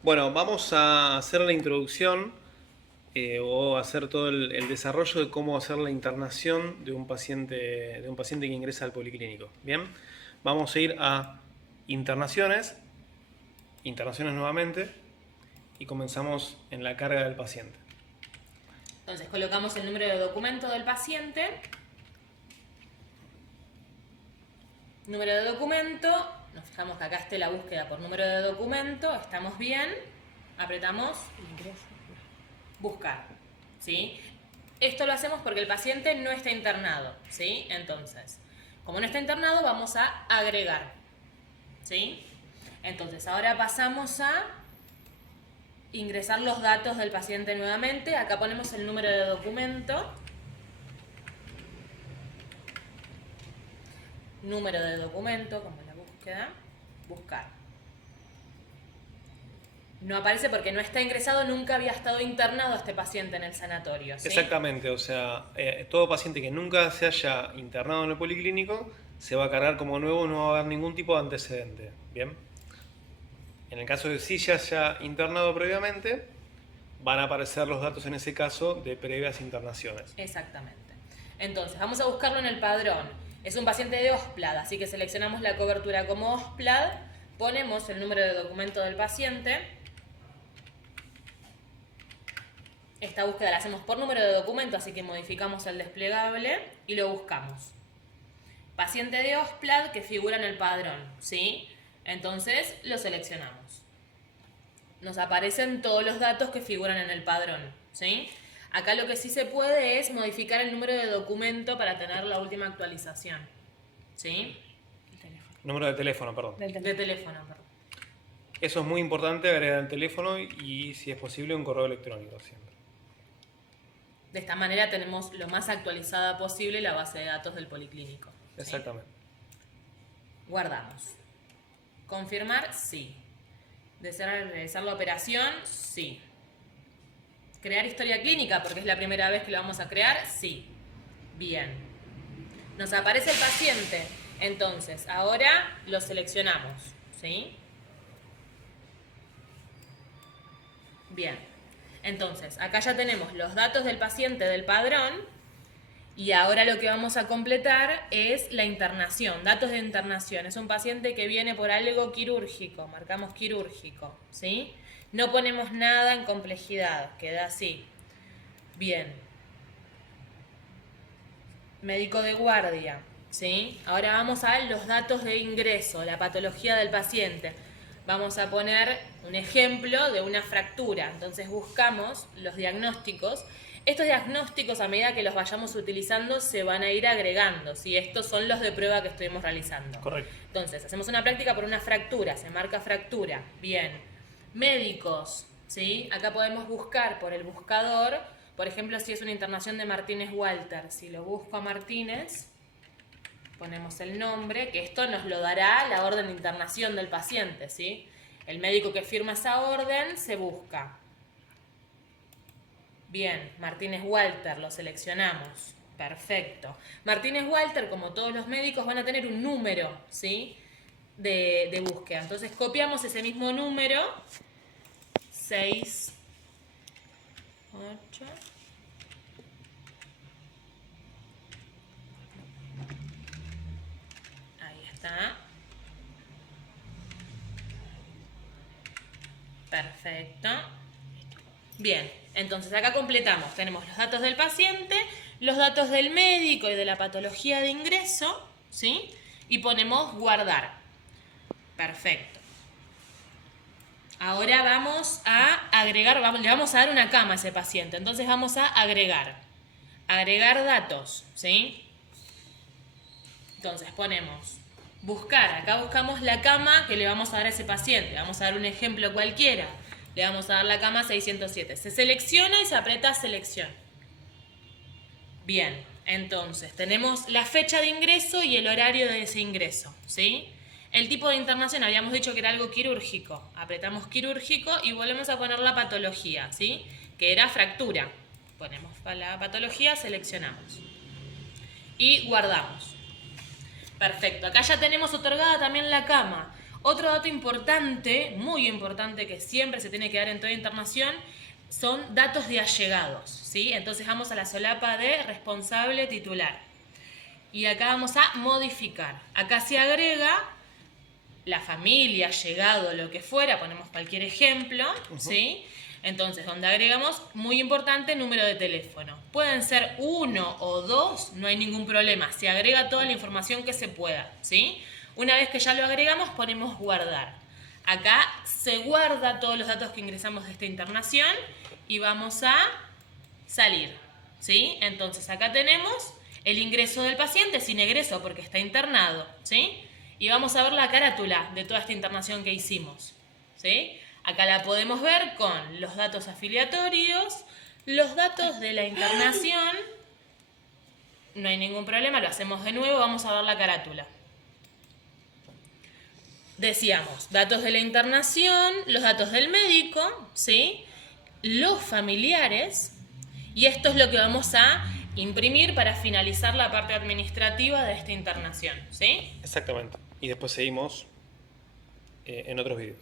Bueno, vamos a hacer la introducción o hacer todo el desarrollo de cómo hacer la internación de un paciente que ingresa al policlínico. Bien, vamos a ir a internaciones, internaciones nuevamente y comenzamos en la carga del paciente. Entonces colocamos el número de documento del paciente. Número de documento. Nos fijamos que acá esté la búsqueda por número de documento. Estamos bien. Apretamos buscar. ¿Sí? Esto lo hacemos porque el paciente no está internado. ¿Sí? Entonces, como no está internado, vamos a agregar. ¿Sí? Entonces, ahora pasamos a ingresar los datos del paciente nuevamente. Acá ponemos el número de documento. Número de documento, como la búsqueda. Buscar. No aparece porque no está ingresado, nunca había estado internado este paciente en el sanatorio, ¿sí? Exactamente, o sea, todo paciente que nunca se haya internado en el policlínico se va a cargar como nuevo, no va a haber ningún tipo de antecedente. Bien. En el caso de si ya se haya internado previamente, van a aparecer los datos en ese caso de previas internaciones. Exactamente. Entonces, vamos a buscarlo en el padrón. Es un paciente de OSPLAD, así que seleccionamos la cobertura como OSPLAD, ponemos el número de documento del paciente. Esta búsqueda la hacemos por número de documento, así que modificamos el desplegable y lo buscamos. Paciente de OSPLAD que figura en el padrón, ¿sí? Entonces lo seleccionamos. Nos aparecen todos los datos que figuran en el padrón, ¿sí? Acá lo que sí se puede es modificar el número de documento para tener la última actualización, ¿sí? Número de teléfono, perdón. De teléfono, perdón. Eso es muy importante, agregar el teléfono y, si es posible, un correo electrónico siempre. De esta manera tenemos lo más actualizada posible la base de datos del policlínico, ¿sí? Exactamente. Guardamos. Confirmar, sí. ¿Desear realizar la operación? Sí. ¿Crear historia clínica porque es la primera vez que lo vamos a crear? Sí. Bien. Nos aparece el paciente. Entonces, ahora lo seleccionamos, ¿sí? Bien. Entonces, acá ya tenemos los datos del paciente del padrón y ahora lo que vamos a completar es la internación, datos de internación. Es un paciente que viene por algo quirúrgico, marcamos quirúrgico, ¿sí? No ponemos nada en complejidad, queda así. Bien. Médico de guardia, ¿sí? Ahora vamos a los datos de ingreso, la patología del paciente. Vamos a poner un ejemplo de una fractura. Entonces buscamos los diagnósticos. Estos diagnósticos, a medida que los vayamos utilizando, se van a ir agregando, ¿sí? Estos son los de prueba que estuvimos realizando. Correcto. Entonces, hacemos una práctica por una fractura, se marca fractura. Bien. Médicos, ¿sí? Acá podemos buscar por el buscador, por ejemplo, si es una internación de Martínez Walter. Si lo busco a Martínez, ponemos el nombre, que esto nos lo dará la orden de internación del paciente, ¿sí? El médico que firma esa orden se busca. Bien, Martínez Walter, lo seleccionamos. Perfecto. Martínez Walter, como todos los médicos, van a tener un número, ¿sí? De búsqueda. Entonces copiamos ese mismo número, 6, 8. Ahí está. Perfecto. Bien, entonces acá completamos. Tenemos los datos del paciente, los datos del médico y de la patología de ingreso, ¿sí? Y ponemos guardar. Perfecto. Ahora vamos a agregar, le vamos a dar una cama a ese paciente. Entonces vamos a agregar. Agregar datos, ¿sí? Entonces ponemos buscar. Acá buscamos la cama que le vamos a dar a ese paciente. Vamos a dar un ejemplo cualquiera. Le vamos a dar la cama 607. Se selecciona y se aprieta selección. Bien, entonces tenemos la fecha de ingreso y el horario de ese ingreso, ¿sí? El tipo de internación habíamos dicho que era algo quirúrgico. Apretamos quirúrgico y volvemos a poner la patología, ¿sí? Que era fractura. Ponemos la patología, seleccionamos. Y guardamos. Perfecto, acá ya tenemos otorgada también la cama. Otro dato importante, muy importante, que siempre se tiene que dar en toda internación, son datos de allegados, ¿sí? Entonces vamos a la solapa de responsable titular. Y acá vamos a modificar. Acá se agrega la familia, allegado, lo que fuera, ponemos cualquier ejemplo, ¿sí? Entonces, donde agregamos, muy importante, número de teléfono. Pueden ser 1 o 2, no hay ningún problema. Se agrega toda la información que se pueda, ¿sí? Una vez que ya lo agregamos, ponemos guardar. Acá se guarda todos los datos que ingresamos de esta internación y vamos a salir, ¿sí? Entonces, acá tenemos el ingreso del paciente sin egreso porque está internado, ¿sí? Y vamos a ver la carátula de toda esta internación que hicimos, ¿sí? Acá la podemos ver con los datos afiliatorios, los datos de la internación. No hay ningún problema, lo hacemos de nuevo, vamos a ver la carátula. Decíamos, datos de la internación, los datos del médico, ¿sí? Los familiares, y esto es lo que vamos a imprimir para finalizar la parte administrativa de esta internación, ¿sí? Exactamente. Y después seguimos en otros videos.